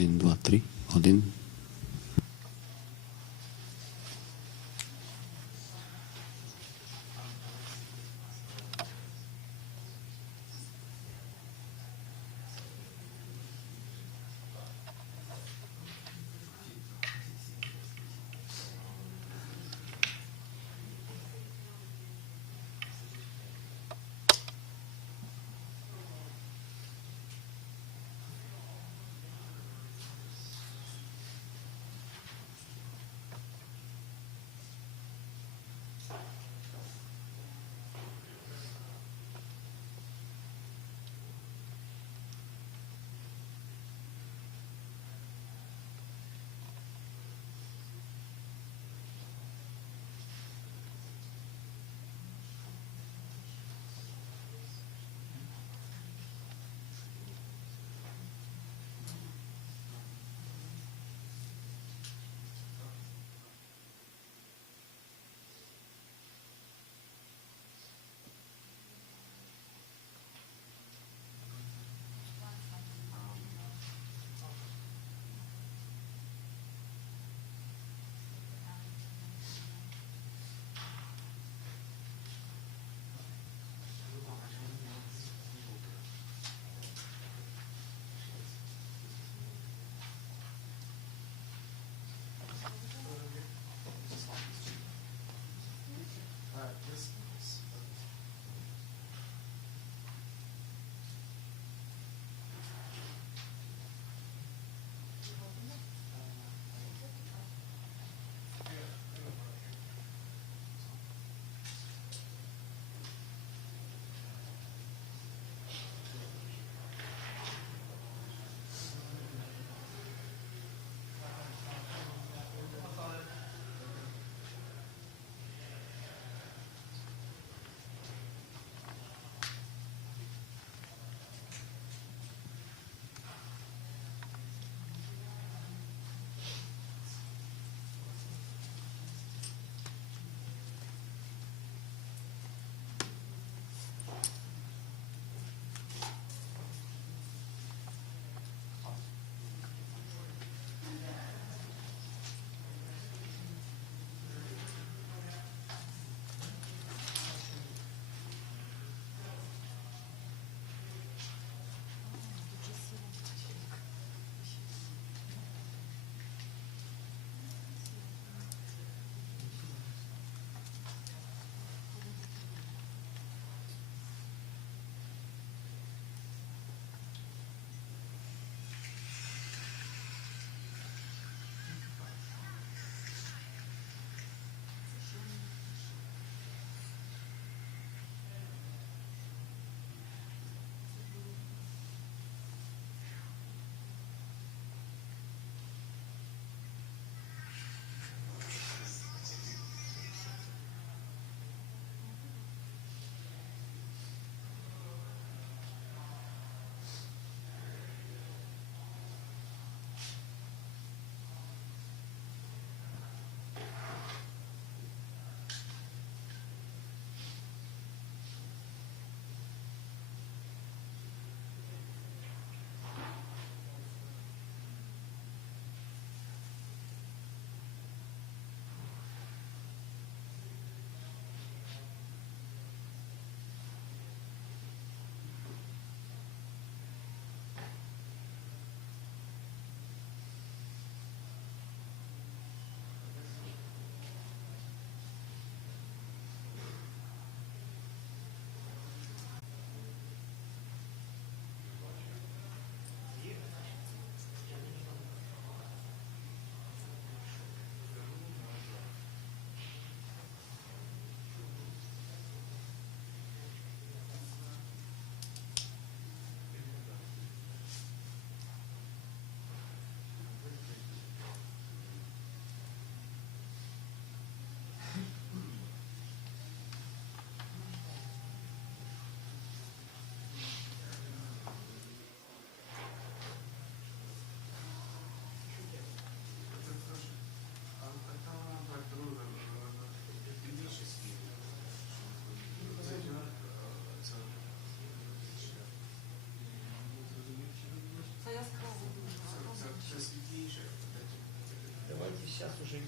1, 2, 3. 1. давайте сейчас уже не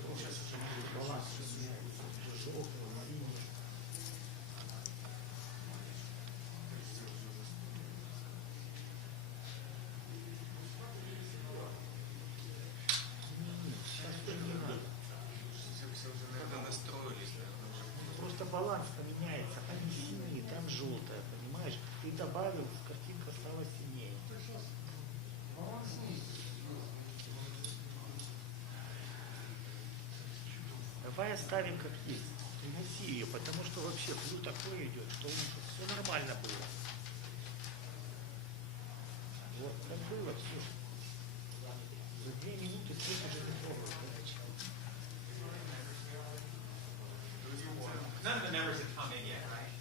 трогать, уже баланс меняется, уже желтый, синий. Просто баланс поменяется, они синие, там желтое, понимаешь? Ты добавил, картинка стала синее. Давай оставим как есть. Приноси ее, потому что вообще флю такое идет, что все нормально было. Вот, как было все. За 2 минуты свет уже не трогал. None of the members have come in yet, right?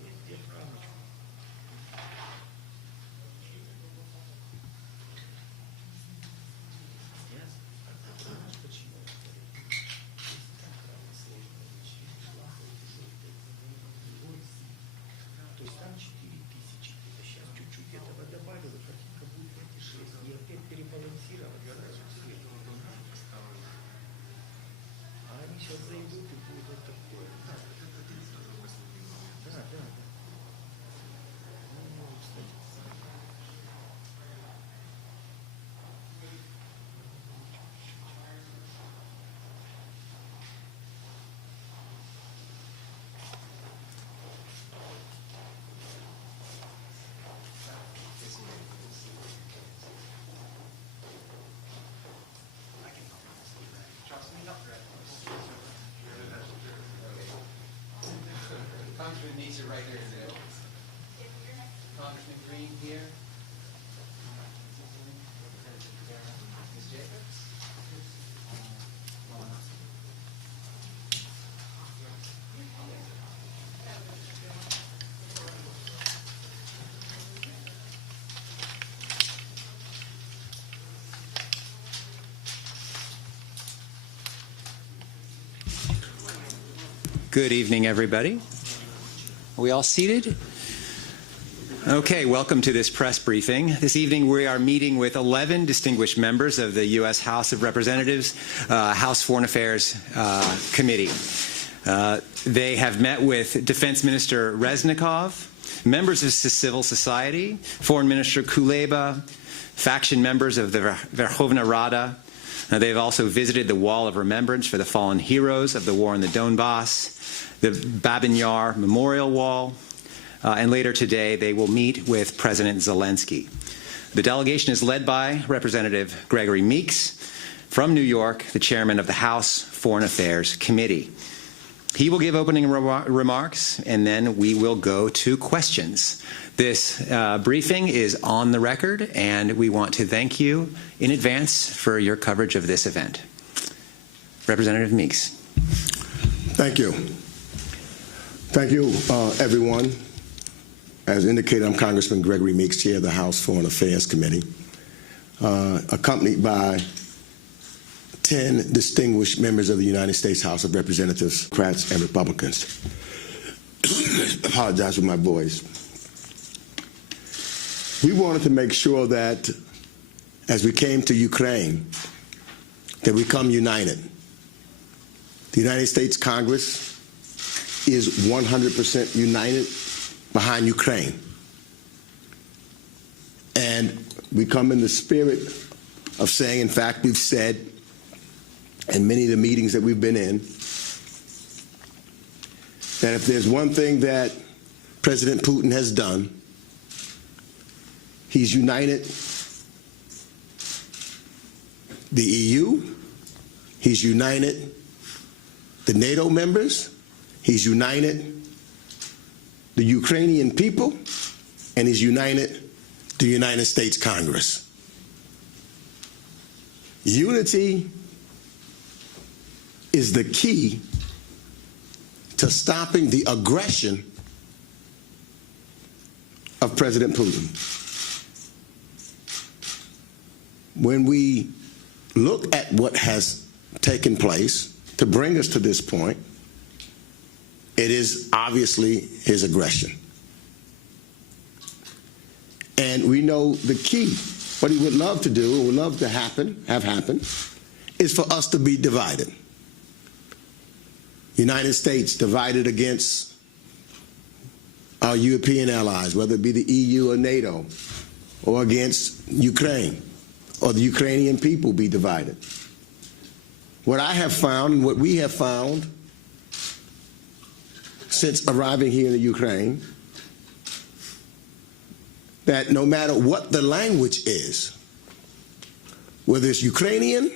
Везде в рамочку. Ясно? Знаешь, почему? То есть там 4000. Сейчас чуть-чуть этого добавил, и картинка будет 5,6. И опять перебалансировать сразу свет. А они сейчас зайдут и будет вот такое. Да. Ну, кстати. Congressman Meeks are right there today. Congressman Green here. Ms. Jacobs. Good evening, everybody. Are we all seated? Okay, welcome to this press briefing. This evening we are meeting with 11 distinguished members of the U.S. House of Representatives, House Foreign Affairs Committee. They have met with Defense Minister Reznikov, members of civil society, Foreign Minister Kuleba, faction members of the Verkhovna Rada. They've also visited the Wall of Remembrance for the fallen heroes of the war in the Donbass, the Babin Yar Memorial Wall, and later today they will meet with President Zelensky. The delegation is led by Representative Gregory Meeks from New York, the chairman of the House Foreign Affairs Committee. He will give opening remarks, and then we will go to questions. This briefing is on the record, and we want to thank you in advance for your coverage of this event. Representative Meeks. Thank you. Thank you, everyone. As indicated, I'm Congressman Gregory Meeks, Chair of the House Foreign Affairs Committee, accompanied by 10 distinguished members of the United States House of Representatives, Democrats and Republicans. Apologize for my voice. We wanted to make sure that as we came to Ukraine, that we come united. The United States Congress is 100% united behind Ukraine. And we come in the spirit of saying, in fact, we've said in many of the meetings that we've been in, that if there's one thing that President Putin has done, he's united the EU, he's united the NATO members, he's united the Ukrainian people, and he's united the United States Congress. Unity is the key to stopping the aggression of President Putin. When we look at what has taken place to bring us to this point, it is obviously his aggression. And we know the key, what he would love to do, would love to have happen, is for us to be divided. United States divided against our European allies, whether it be the EU or NATO, or against Ukraine, or the Ukrainian people be divided. What I have found, and what we have found since arriving here in the Ukraine, that no matter what the language is, whether it's Ukrainian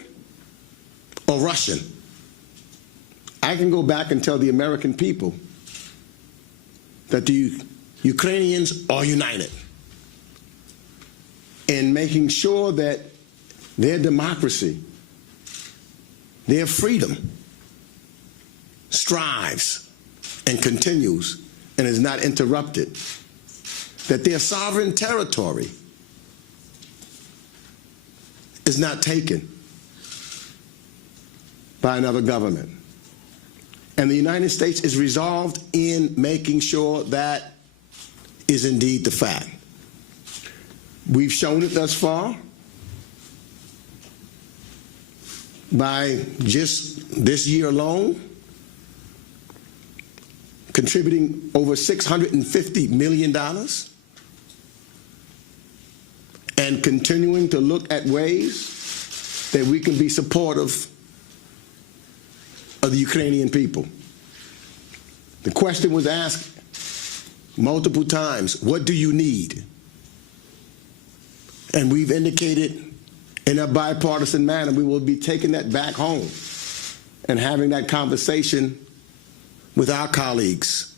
or Russian, I can go back and tell the American people that the Ukrainians are united in making sure that their democracy, their freedom, strives and continues and is not interrupted, that their sovereign territory is not taken by another government. And the United States is resolved in making sure that is indeed the fact. We've shown it thus far by just this year alone, contributing over $650 million and continuing to look at ways that we can be supportive of the Ukrainian people. The question was asked multiple times, what do you need? And we've indicated in a bipartisan manner we will be taking that back home and having that conversation with our colleagues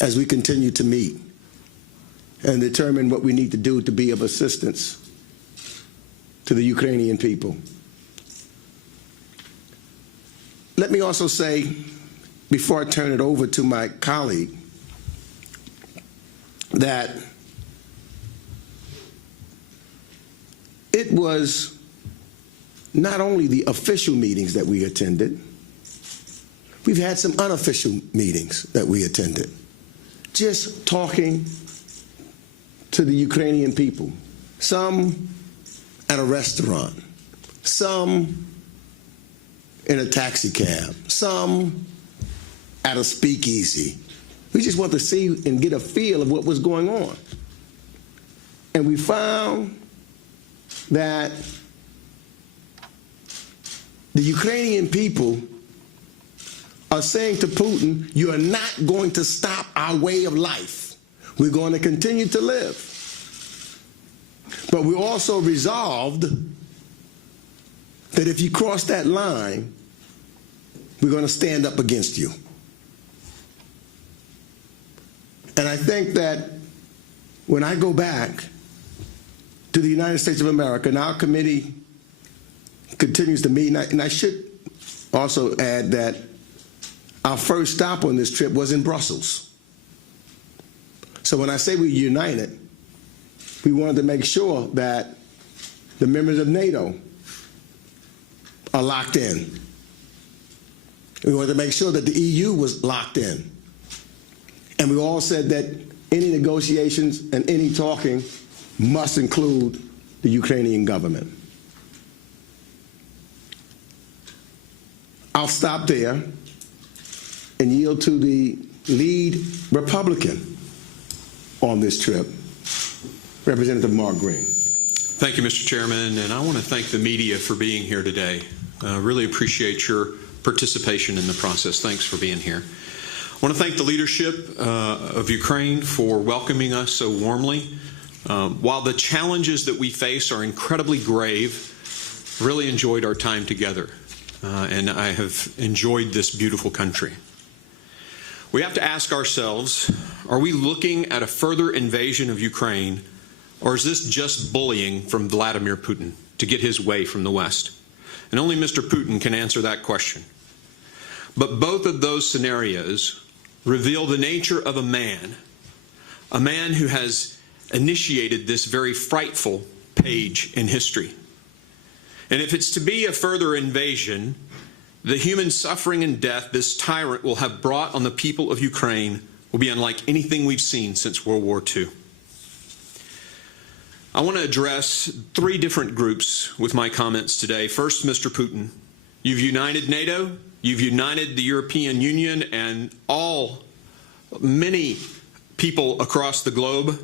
as we continue to meet and determine what we need to do to be of assistance to the Ukrainian people. Let me also say, before I turn it over to my colleague, that it was not only the official meetings that we attended, we've had some unofficial meetings that we attended, just talking to the Ukrainian people, some at a restaurant, some in a taxi cab, some at a speakeasy. We just want to see and get a feel of what was going on. And we found that the Ukrainian people are saying to Putin, you are not going to stop our way of life. We're going to continue to live. But we're also resolved that if you cross that line, we're going to stand up against you. And I think that when I go back to the United States of America, and our committee continues to meet, and I should also add that our first stop on this trip was in Brussels. So when I say we're united, we wanted to make sure that the members of NATO are locked in. We wanted to make sure that the EU was locked in. And we all said that any negotiations and any talking must include the Ukrainian government. I'll stop there and yield to the lead Republican on this trip, Representative Mark Green. Thank you, Mr. Chairman, and I want to thank the media for being here today. Really appreciate your participation in the process. Thanks for being here. I want to thank the leadership of Ukraine for welcoming us so warmly. While the challenges that we face are incredibly grave, really enjoyed our time together, and I have enjoyed this beautiful country. We have to ask ourselves, are we looking at a further invasion of Ukraine, or is this just bullying from Vladimir Putin to get his way from the West? And only Mr. Putin can answer that question. But both of those scenarios reveal the nature of a man who has initiated this very frightful page in history. And if it's to be a further invasion, the human suffering and death this tyrant will have brought on the people of Ukraine will be unlike anything we've seen since World War II. I want to address three different groups with my comments today. First, Mr. Putin. You've united NATO, you've united the European Union, and many people across the globe,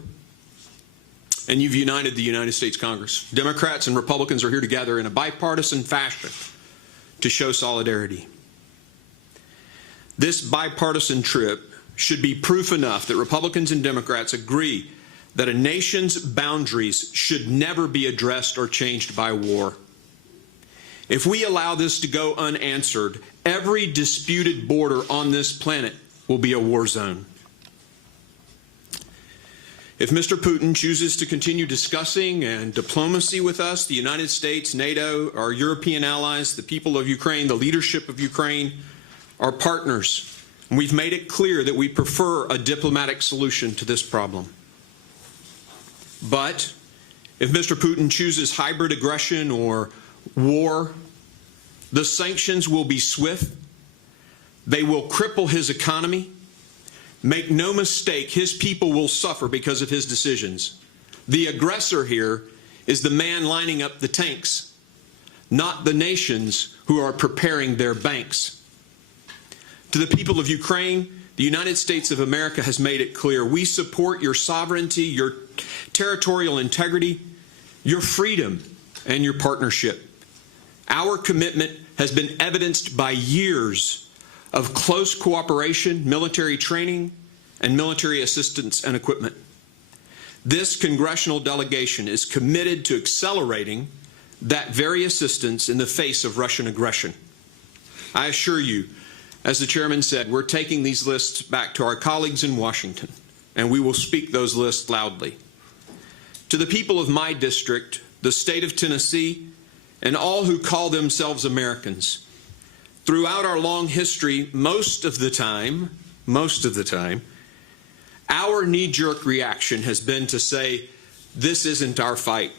and you've united the United States Congress. Democrats and Republicans are here together in a bipartisan fashion to show solidarity. This bipartisan trip should be proof enough that Republicans and Democrats agree that a nation's boundaries should never be addressed or changed by war. If we allow this to go unanswered, every disputed border on this planet will be a war zone. If Mr. Putin chooses to continue discussing and diplomacy with us, the United States, NATO, our European allies, the people of Ukraine, the leadership of Ukraine, our partners, and we've made it clear that we prefer a diplomatic solution to this problem. But if Mr. Putin chooses hybrid aggression or war, the sanctions will be swift. They will cripple his economy. Make no mistake, his people will suffer because of his decisions. The aggressor here is the man lining up the tanks, not the nations who are preparing their banks. To the people of Ukraine, the United States of America has made it clear we support your sovereignty, your territorial integrity, your freedom, and your partnership. Our commitment has been evidenced by years of close cooperation, military training, and military assistance and equipment. This congressional delegation is committed to accelerating that very assistance in the face of Russian aggression. I assure you, as the chairman said, we're taking these lists back to our colleagues in Washington, and we will speak those lists loudly. To the people of my district, the state of Tennessee, and all who call themselves Americans, throughout our long history, most of the time, our knee-jerk reaction has been to say, this isn't our fight.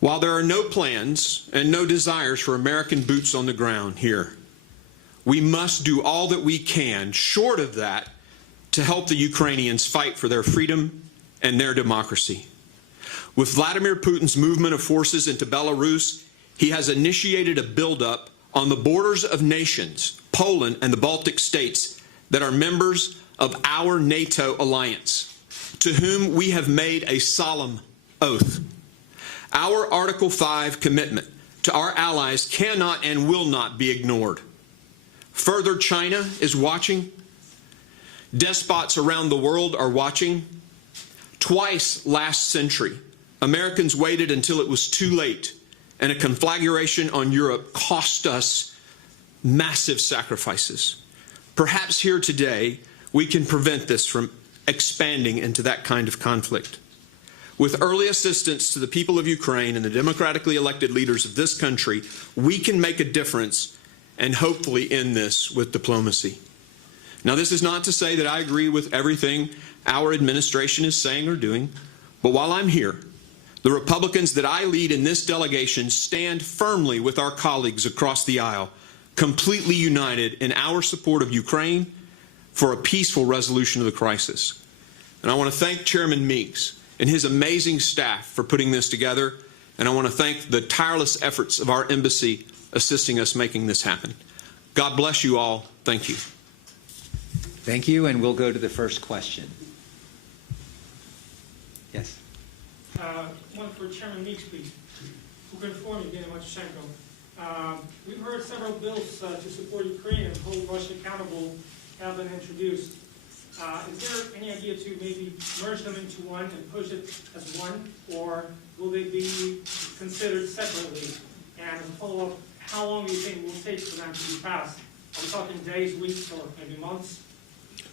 While there are no plans and no desires for American boots on the ground here, we must do all that we can, short of that, to help the Ukrainians fight for their freedom and their democracy. With Vladimir Putin's movement of forces into Belarus, he has initiated a buildup on the borders of nations, Poland and the Baltic states, that are members of our NATO alliance, to whom we have made a solemn oath. Our Article 5 commitment to our allies cannot and will not be ignored. Further, China is watching. Despots around the world are watching. Twice last century, Americans waited until it was too late, and a conflagration on Europe cost us massive sacrifices. Perhaps here today, we can prevent this from expanding into that kind of conflict. With early assistance to the people of Ukraine and the democratically elected leaders of this country, we can make a difference and hopefully end this with diplomacy. Now, this is not to say that I agree with everything our administration is saying or doing, but while I'm here, the Republicans that I lead in this delegation stand firmly with our colleagues across the aisle, completely united in our support of Ukraine for a peaceful resolution of the crisis. And I want to thank Chairman Meeks and his amazing staff for putting this together, and I want to thank the tireless efforts of our embassy assisting us making this happen. God bless you all. Thank you. Thank you, and we'll go to the first question. Yes. One for Chairman Meeks, please. Who can inform you, Dana Matushenko. We've heard several bills to support Ukraine and hold Russia accountable have been introduced. Is there any idea to maybe merge them into one and push it as one, or will they be considered separately? And follow up, how long do you think it will take for them to be passed? Are we talking days, weeks, or maybe months?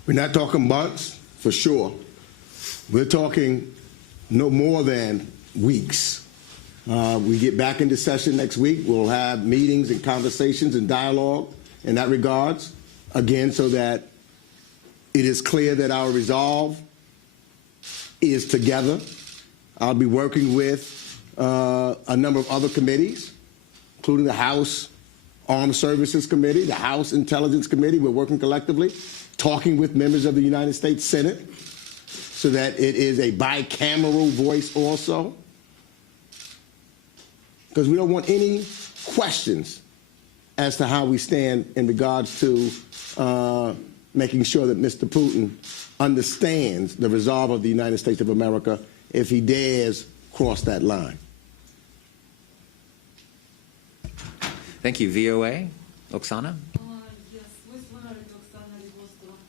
We're not talking months, for sure. We're talking no more than weeks. We get back into session next week. We'll have meetings and conversations and dialogue in that regards, again, so that it is clear that our resolve is together. I'll be working with a number of other committees including the House Armed Services Committee, the House Intelligence Committee. We're working collectively, talking with members of the United States Senate so that it is a bicameral voice also. Because we don't want any questions as to how we stand in regards to making sure that Mr. Putin understands the resolve of the United States of America if he dares cross that line. Thank you. VOA, Oksana? Yes, with Minority Oksana Rivostova.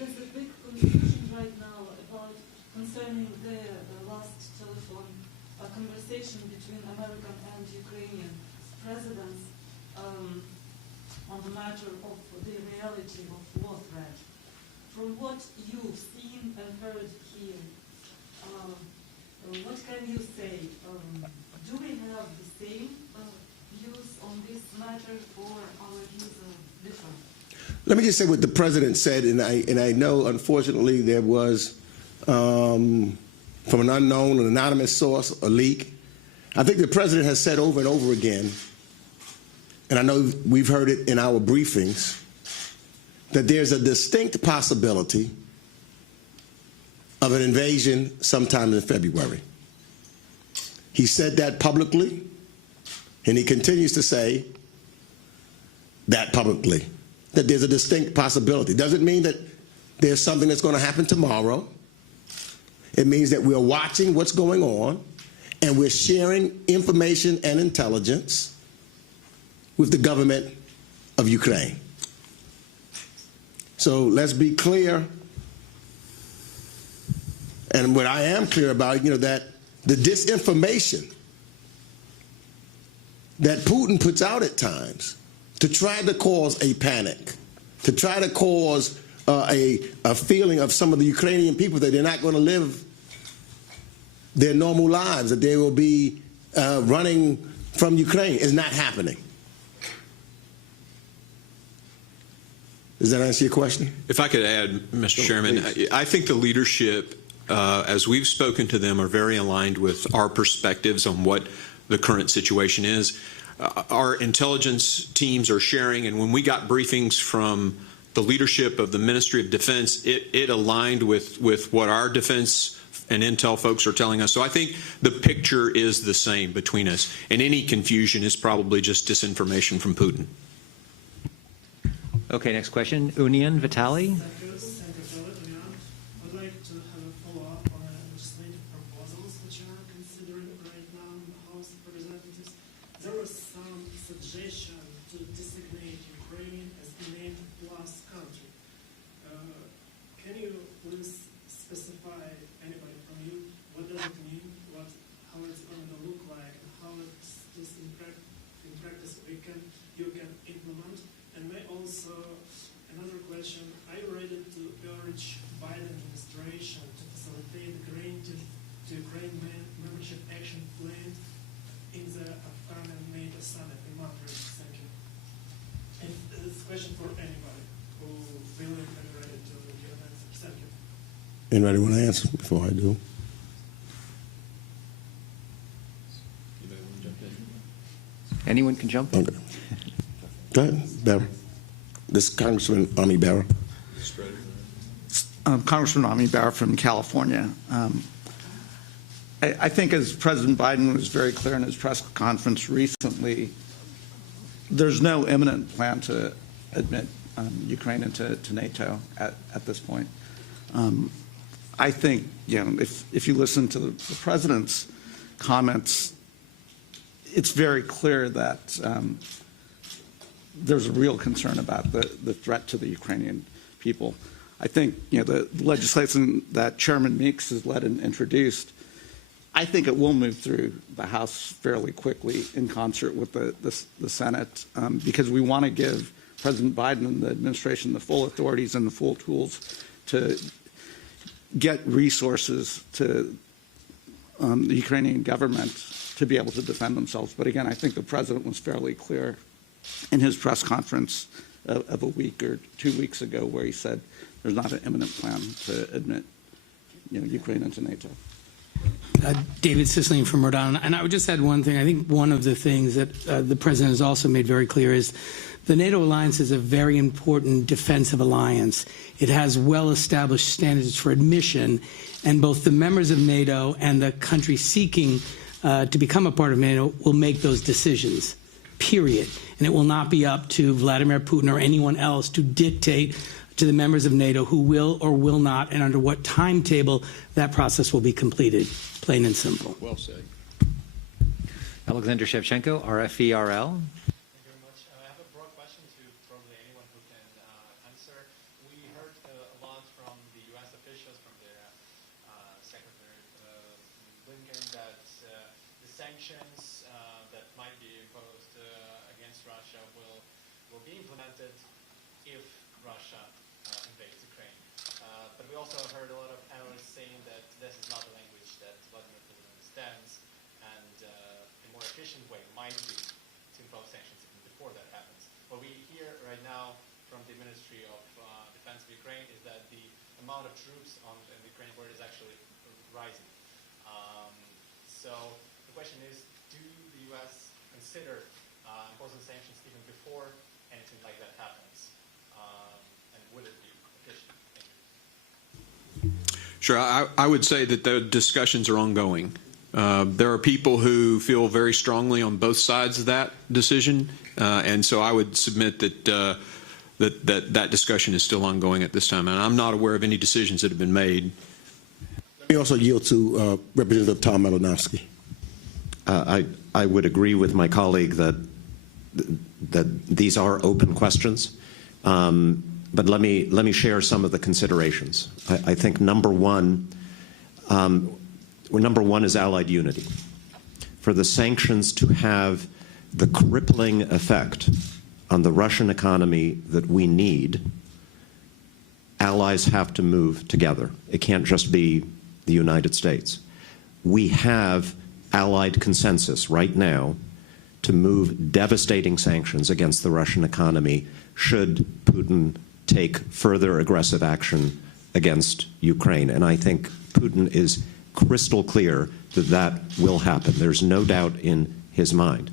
There's a big confusion right now about concerning the last telephone conversation between American and Ukrainian presidents on the matter of the reality of war threat. From what you've seen and heard here, what can you say? Do we have the same views on this matter, or our views are different? Let me just say what the president said, and I know, unfortunately, there was, from an unknown, an anonymous source, a leak. I think the president has said over and over again, and I know we've heard it in our briefings, that there's a distinct possibility of an invasion sometime in February. He said that publicly, and he continues to say that publicly, that there's a distinct possibility. Doesn't mean that there's something that's going to happen tomorrow. It means that we're watching what's going on, and we're sharing information and intelligence with the government of Ukraine. So let's be clear, and what I am clear about, that the disinformation that Putin puts out at times to try to cause a panic, to try to cause a feeling of some of the Ukrainian people that they're not going to live their normal lives, that they will be running from Ukraine, is not happening. Does that answer your question? If I could add, Mr. Chairman, please. I think the leadership, as we've spoken to them, are very aligned with our perspectives on what the current situation is. Our intelligence teams are sharing, and when we got briefings from the leadership of the Ministry of Defense, it aligned with what our defense and intel folks are telling us. So I think the picture is the same between us, and any confusion is probably just disinformation from Putin. Okay, next question. Union Vitali? Thank you, I'd like to have a follow-up on legislative proposals which are considering right now in the House of Representatives. There was some suggestion to designate Ukraine as the named plus country. Can you please specify, anybody from you, what does it mean, how it's going to look like, and how it's this in practice you can implement? And may also, another question, are you ready to urge Biden administration to facilitate the granting to Ukraine membership action plan in the upcoming NATO summit in Madrid? Thank you. And this is a question for anybody who willing and ready to give an answer. Thank you. Anybody want to answer before I do? Anyone can jump in. Okay. Go ahead, Bera. This is Congressman Ami Bera. Congressman Ami Bera from California. I think as President Biden was very clear in his press conference recently, there's no imminent plan to admit Ukraine into NATO at this point. I think, if you listen to the president's comments, it's very clear that there's a real concern about the threat to the Ukrainian people. I think the legislation that Chairman Meeks has led and introduced, I think it will move through the House fairly quickly in concert with the Senate, because we want to give President Biden and the administration the full authorities and the full tools to get resources to the Ukrainian government to be able to defend themselves. But again, I think the president was fairly clear in his press conference of a week or 2 weeks ago, where he said there's not an imminent plan to admit Ukraine into NATO. David Cicilline from Rhode Island. And I would just add one thing. I think one of the things that the President has also made very clear is the NATO alliance is a very important defensive alliance. It has well-established standards for admission, and both the members of NATO and the countries seeking to become a part of NATO will make those decisions, period. And it will not be up to Vladimir Putin or anyone else to dictate to the members of NATO who will or will not, and under what timetable that process will be completed, plain and simple. Well said. Alexander Shevchenko, RFE-RL. Thank you very much. I have a broad question to probably anyone who can answer. We heard a lot from the U.S. officials, from the Secretary Blinken, that the sanctions that might be imposed against Russia will be implemented if Russia invades Ukraine. But we also heard a lot of analysts saying that this is not the language that Vladimir Putin understands, and a more efficient way might be to impose sanctions even before that happens. What we hear right now from the Ministry of Defense of Ukraine is that the amount of troops on the Ukrainian border is actually rising. So the question is, do the U.S. consider imposing sanctions even before anything like that happens? And would it be efficient? Thank you. Sure. I would say that the discussions are ongoing. There are people who feel very strongly on both sides of that decision, and so I would submit that that discussion is still ongoing at this time, and I'm not aware of any decisions that have been made. Let me also yield to Representative Tom Malinowski. I would agree with my colleague that these are open questions, but let me share some of the considerations. I think number one is Allied unity. For the sanctions to have the crippling effect on the Russian economy that we need, allies have to move together. It can't just be the United States. We have allied consensus right now to move devastating sanctions against the Russian economy should Putin take further aggressive action against Ukraine. And I think Putin is crystal clear that that will happen. There's no doubt in his mind.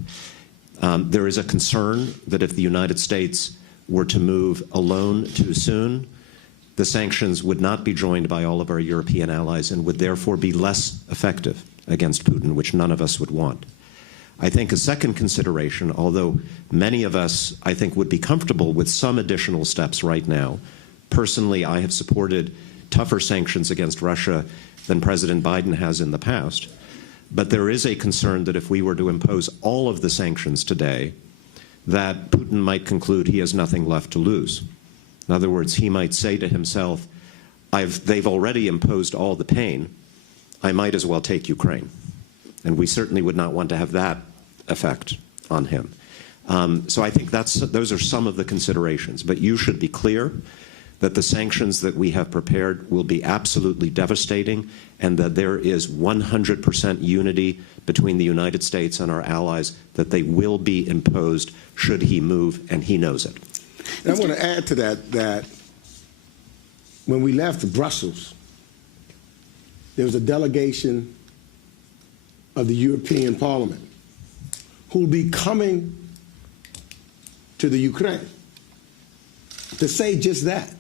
There is a concern that if the United States were to move alone too soon, the sanctions would not be joined by all of our European allies and would therefore be less effective against Putin, which none of us would want. I think a second consideration, although many of us, I think, would be comfortable with some additional steps right now. Personally, I have supported tougher sanctions against Russia than President Biden has in the past. But there is a concern that if we were to impose all of the sanctions today, that Putin might conclude he has nothing left to lose. In other words, he might say to himself, they've already imposed all the pain, I might as well take Ukraine. And we certainly would not want to have that effect on him. So I think those are some of the considerations. But you should be clear that the sanctions that we have prepared will be absolutely devastating, and that there is 100% unity between the United States and our allies that they will be imposed should he move, and he knows it. And I want to add to that when we left Brussels, there was a delegation of the European Parliament who will be coming to the Ukraine to say just that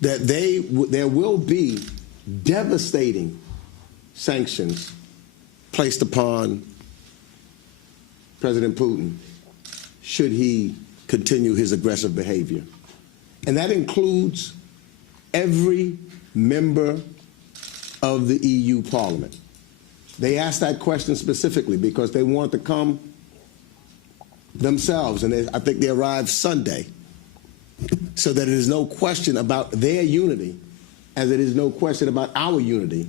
there will be devastating sanctions placed upon President Putin should he continue his aggressive behavior. And that includes every member of the EU Parliament. They asked that question specifically because they wanted to come themselves, and I think they arrived Sunday, so that it is no question about their unity, as it is no question about our unity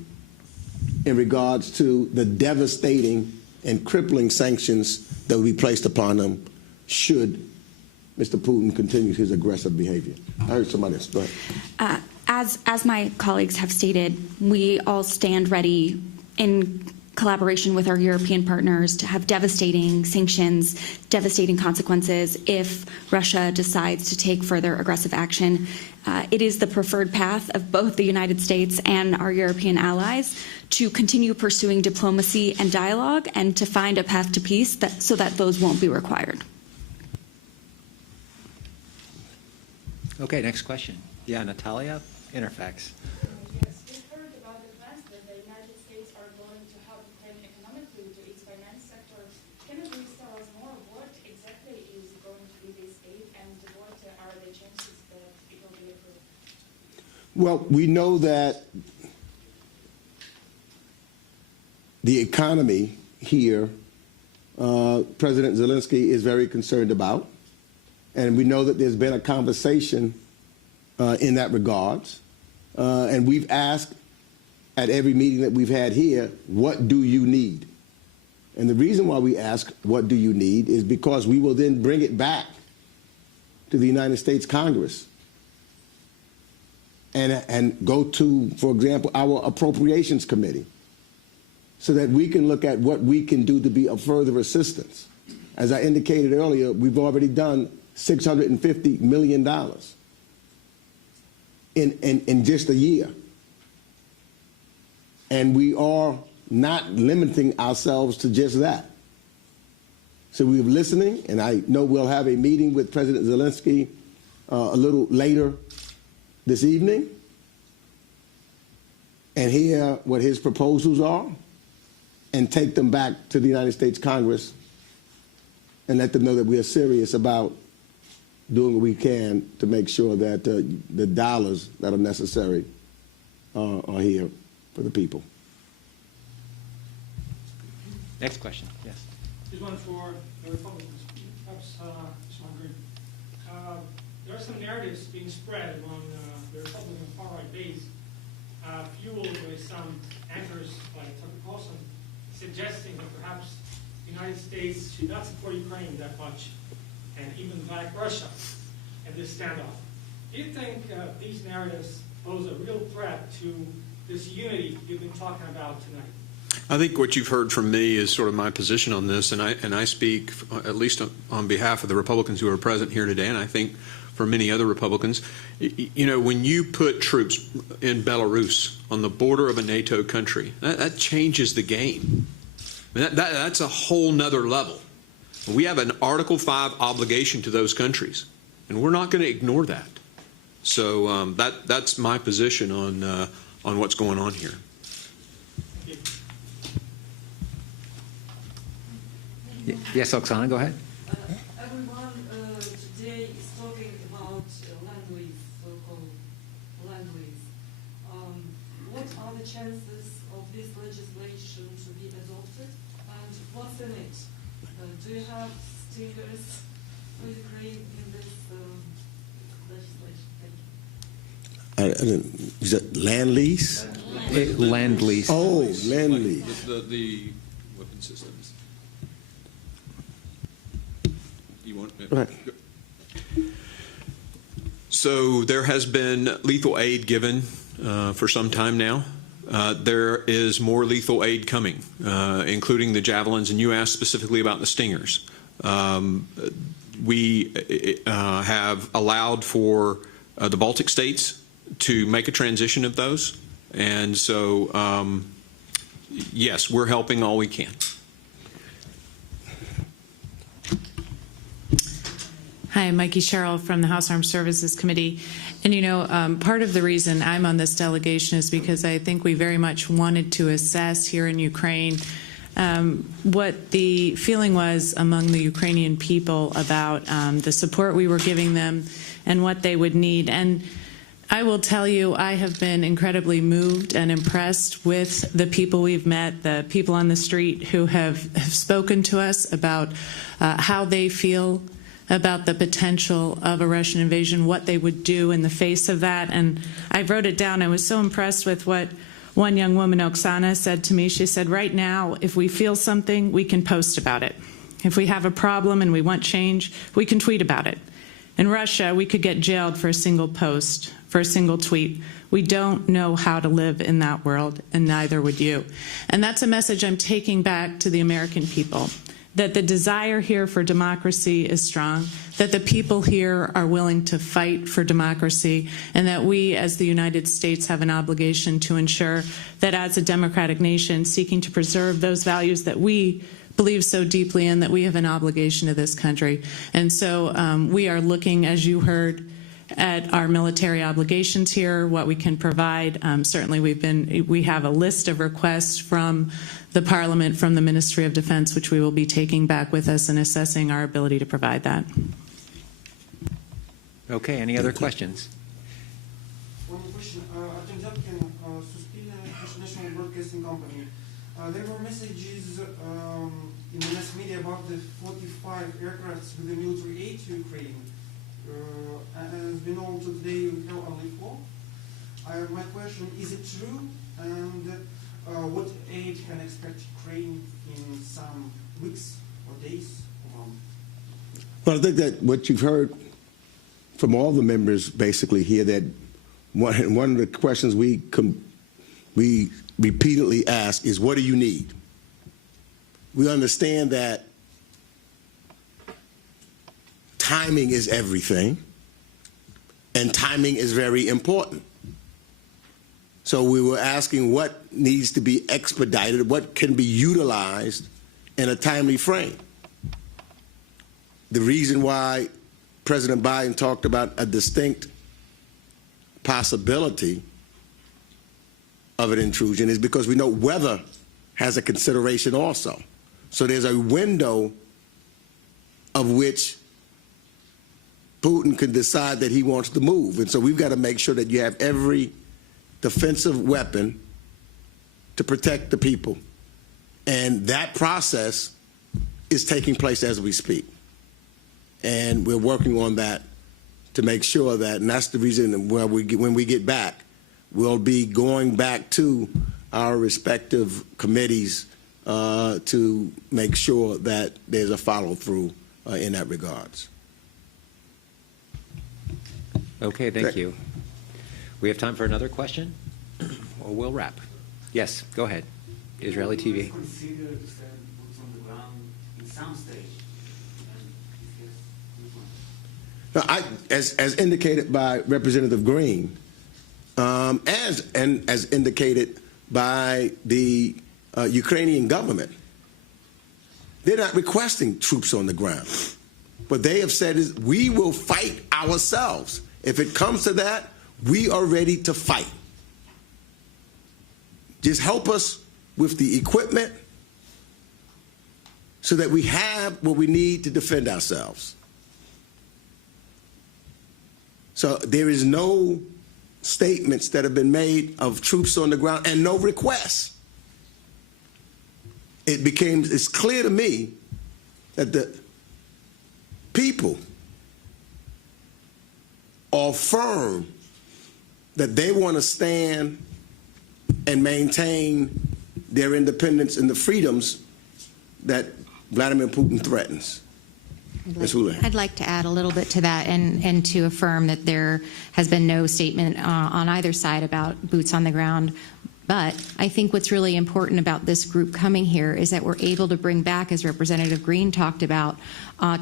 in regards to the devastating and crippling sanctions that will be placed upon them should Mr. Putin continue his aggressive behavior. I heard somebody else. Go ahead. As my colleagues have stated, we all stand ready in collaboration with our European partners to have devastating sanctions, devastating consequences if Russia decides to take further aggressive action. It is the preferred path of both the United States and our European allies to continue pursuing diplomacy and dialogue and to find a path to peace so that those won't be required. Okay, next question. Yeah, Natalia, Interfax. Yes, we heard about the plans that the United States are going to help Ukraine economically to its finance sector. Can you please tell us more what exactly is going to be this aid and what are the chances that it will be approved? Well, we know that the economy here, President Zelensky is very concerned about. And we know that there's been a conversation in that regards. And we've asked at every meeting that we've had here, what do you need? And the reason why we ask, what do you need, is because we will then bring it back to the United States Congress and go to, for example, our Appropriations Committee so that we can look at what we can do to be of further assistance. As I indicated earlier, we've already done $650 million in just a year. And we are not limiting ourselves to just that. So we're listening, and I know we'll have a meeting with President Zelensky a little later this evening and hear what his proposals are and take them back to the United States Congress and let them know that we are serious about doing what we can to make sure that the dollars that are necessary are here for the people. Next question. Yes. Here's one for the Republicans. Perhaps there are some narratives being spread among the Republican far-right base, fueled by some anchors like Tucker Carlson, suggesting that perhaps the United States should not support Ukraine that much, and even back Russia in this standoff. Do you think these narratives pose a real threat to this unity you've been talking about tonight? I think what you've heard from me is sort of my position on this, and I speak at least on behalf of the Republicans who are present here today, and I think for many other Republicans. You know, when you put troops in Belarus on the border of a NATO country, that changes the game. That's a whole nother level. We have an Article 5 obligation to those countries, and we're not going to ignore that. So that's my position on what's going on here. Yes, Oksana, go ahead. Everyone today is talking about land lease, so-called land lease. What are the chances of this legislation to be adopted, and what's in it? Do you have stingers for Ukraine in this legislation? Is it land lease? Land lease. Oh, land lease. The weapon systems. You want it? Right. So there has been lethal aid given for some time now. There is more lethal aid coming, including the javelins, and you asked specifically about the stingers. We have allowed for the Baltic states to make a transition of those, and so yes, we're helping all we can. Hi, I'm Mikie Sherill from the House Armed Services Committee. And you know, part of the reason I'm on this delegation is because I think we very much wanted to assess here in Ukraine what the feeling was among the Ukrainian people about the support we were giving them and what they would need. And I will tell you, I have been incredibly moved and impressed with the people we've met, the people on the street who have spoken to us about how they feel about the potential of a Russian invasion, what they would do in the face of that. And I wrote it down. I was so impressed with what one young woman, Oksana, said to me. She said, right now, if we feel something, we can post about it. If we have a problem and we want change, we can tweet about it. In Russia, we could get jailed for a single post, for a single tweet. We don't know how to live in that world, and neither would you. And that's a message I'm taking back to the American people, that the desire here for democracy is strong, that the people here are willing to fight for democracy, and that we as the United States have an obligation to ensure that as a democratic nation seeking to preserve those values that we believe so deeply in, that we have an obligation to this country. And so we are looking, as you heard, at our military obligations here, what we can provide. Certainly we have a list of requests from the Parliament, from the Ministry of Defense, which we will be taking back with us and assessing our ability to provide that. Okay, any other questions? One question. National Broadcasting Company. There were messages in the mass media about the 45 aircrafts with the military aid to Ukraine. As we know, today we have only 4. My question, is it true? And what aid can expect Ukraine in some weeks or days? Well, I think that what you've heard from all the members basically here, that one of the questions we repeatedly ask is, what do you need? We understand that timing is everything, and timing is very important. So we were asking what needs to be expedited, what can be utilized in a timely frame. The reason why President Biden talked about a distinct possibility of an intrusion is because we know weather has a consideration also. So there's a window of which Putin can decide that he wants to move. And so we've got to make sure that you have every defensive weapon to protect the people. And that process is taking place as we speak. And we're working on that to make sure that, and that's the reason where when we get back, we'll be going back to our respective committees to make sure that there's a follow-through in that regards. Okay, thank you. We have time for another question, or we'll wrap. Yes, go ahead. Israeli TV. Consider to send boots on the ground in some stage. Now, as indicated by Representative Green, as indicated by the Ukrainian government, they're not requesting troops on the ground. What they have said is, we will fight ourselves. If it comes to that, we are ready to fight. Just help us with the equipment so that we have what we need to defend ourselves. So there is no statements that have been made of troops on the ground and no requests. It's clear to me that the people are firm that they want to stand and maintain their independence and the freedoms that Vladimir Putin threatens. I'd like to add a little bit to that and to affirm that there has been no statement on either side about boots on the ground. But I think what's really important about this group coming here is that we're able to bring back, as Representative Green talked about,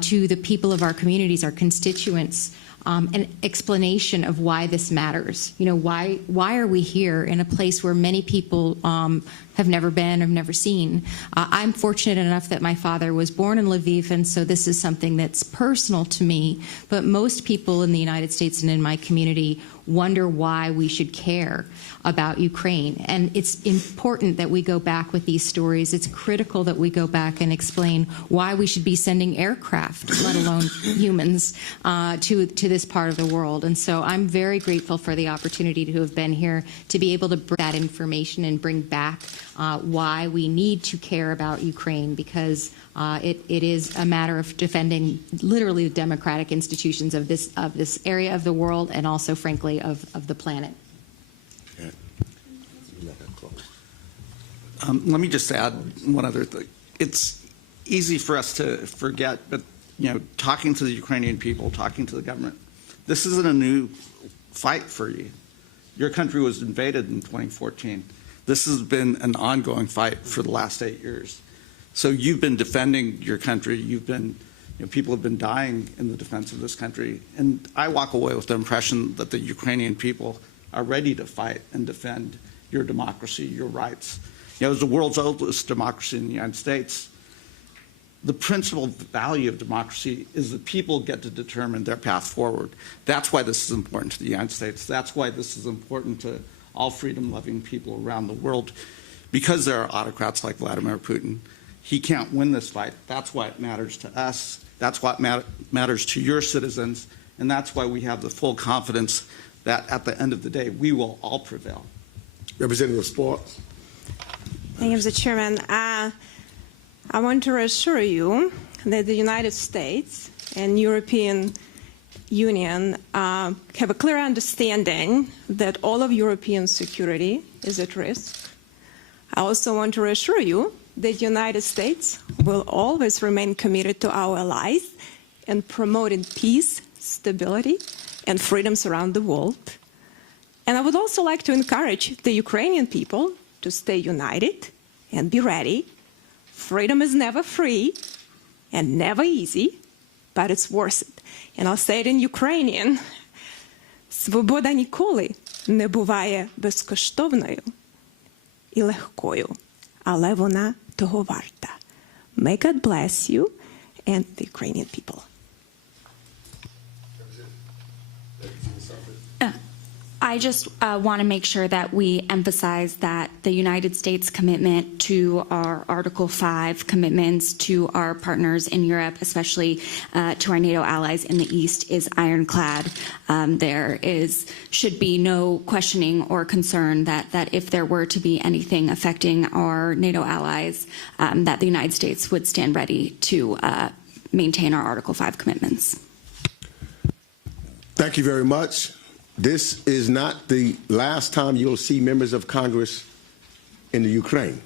to the people of our communities, our constituents, an explanation of why this matters. You know, why are we here in a place where many people have never been, have never seen? I'm fortunate enough that my father was born in Lviv, and so this is something that's personal to me. But most people in the United States and in my community wonder why we should care about Ukraine. And it's important that we go back with these stories. It's critical that we go back and explain why we should be sending aircraft, let alone humans, to this part of the world. And so I'm very grateful for the opportunity to have been here, to be able to bring that information and bring back why we need to care about Ukraine, because it is a matter of defending literally the democratic institutions of this area of the world, and also, frankly, of the planet. Let me just add one other thing. It's easy for us to forget, but talking to the Ukrainian people, talking to the government. This isn't a new fight for you. Your country was invaded in 2014. This has been an ongoing fight for the last 8 years. So you've been defending your country. People have been dying in the defense of this country. And I walk away with the impression that the Ukrainian people are ready to fight and defend your democracy, your rights. As the world's oldest democracy in the United States, the principal value of democracy is that people get to determine their path forward. That's why this is important to the United States. That's why this is important to all freedom-loving people around the world. Because there are autocrats like Vladimir Putin, he can't win this fight. That's why it matters to us. That's what matters to your citizens. And that's why we have the full confidence that at the end of the day, we will all prevail. Representative Spartz. Thank you, Mr. Chairman. I want to reassure you that the United States and European Union have a clear understanding that all of European security is at risk. I also want to reassure you that the United States will always remain committed to our allies and promoting peace, stability, and freedoms around the world. And I would also like to encourage the Ukrainian people to stay united and be ready. Freedom is never free and never easy, but it's worth it. And I'll say it in Ukrainian. Свобода ніколи не буває безкоштовною і легкою, але вона того варта. May God bless you and the Ukrainian people. I just want to make sure that we emphasize that the United States commitment to our Article 5 commitments to our partners in Europe, especially to our NATO allies in the East, is ironclad. There should be no questioning or concern that if there were to be anything affecting our NATO allies, that the United States would stand ready to maintain our Article 5 commitments. Thank you very much. This is not the last time you'll see members of Congress in the Ukraine.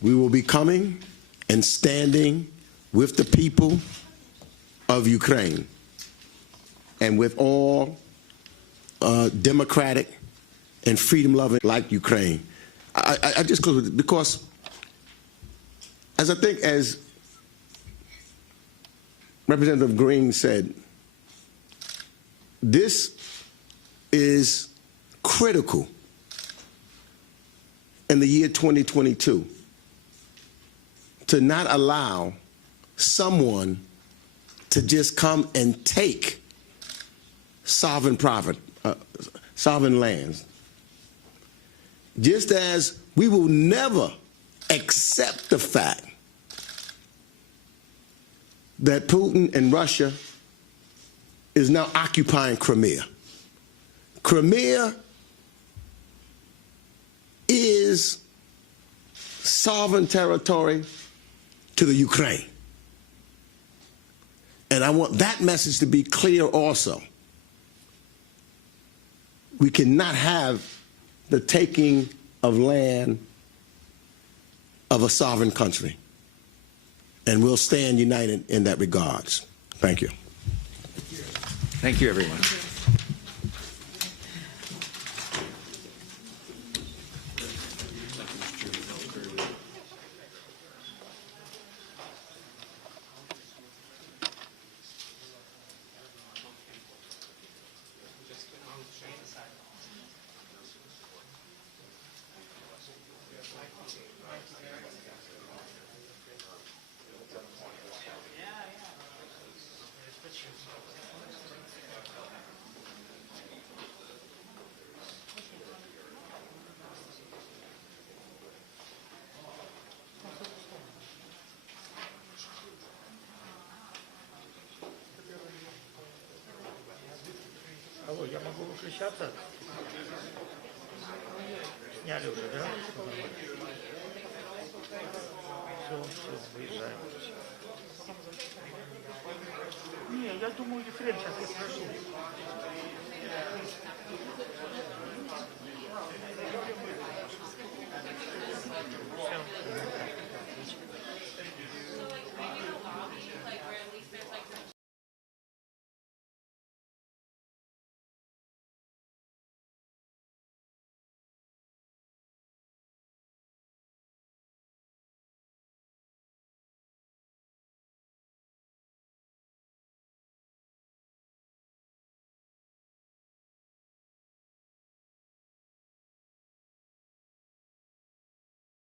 We will be coming and standing with the people of Ukraine and with all democratic and freedom-loving like Ukraine. I just close with it because as Representative Green said, this is critical in the year 2022 to not allow someone to just come and take sovereign lands. Just as we will never accept the fact that Putin and Russia is now occupying Crimea. Crimea is sovereign territory to the Ukraine. And I want that message to be clear also. We cannot have the taking of land of a sovereign country. And we'll stand united in that regards. Thank you. Thank you, everyone. Алло, я могу выключаться? Сняли уже, да? Все, выезжаем. Не, я думаю, хрен сейчас я спрошу.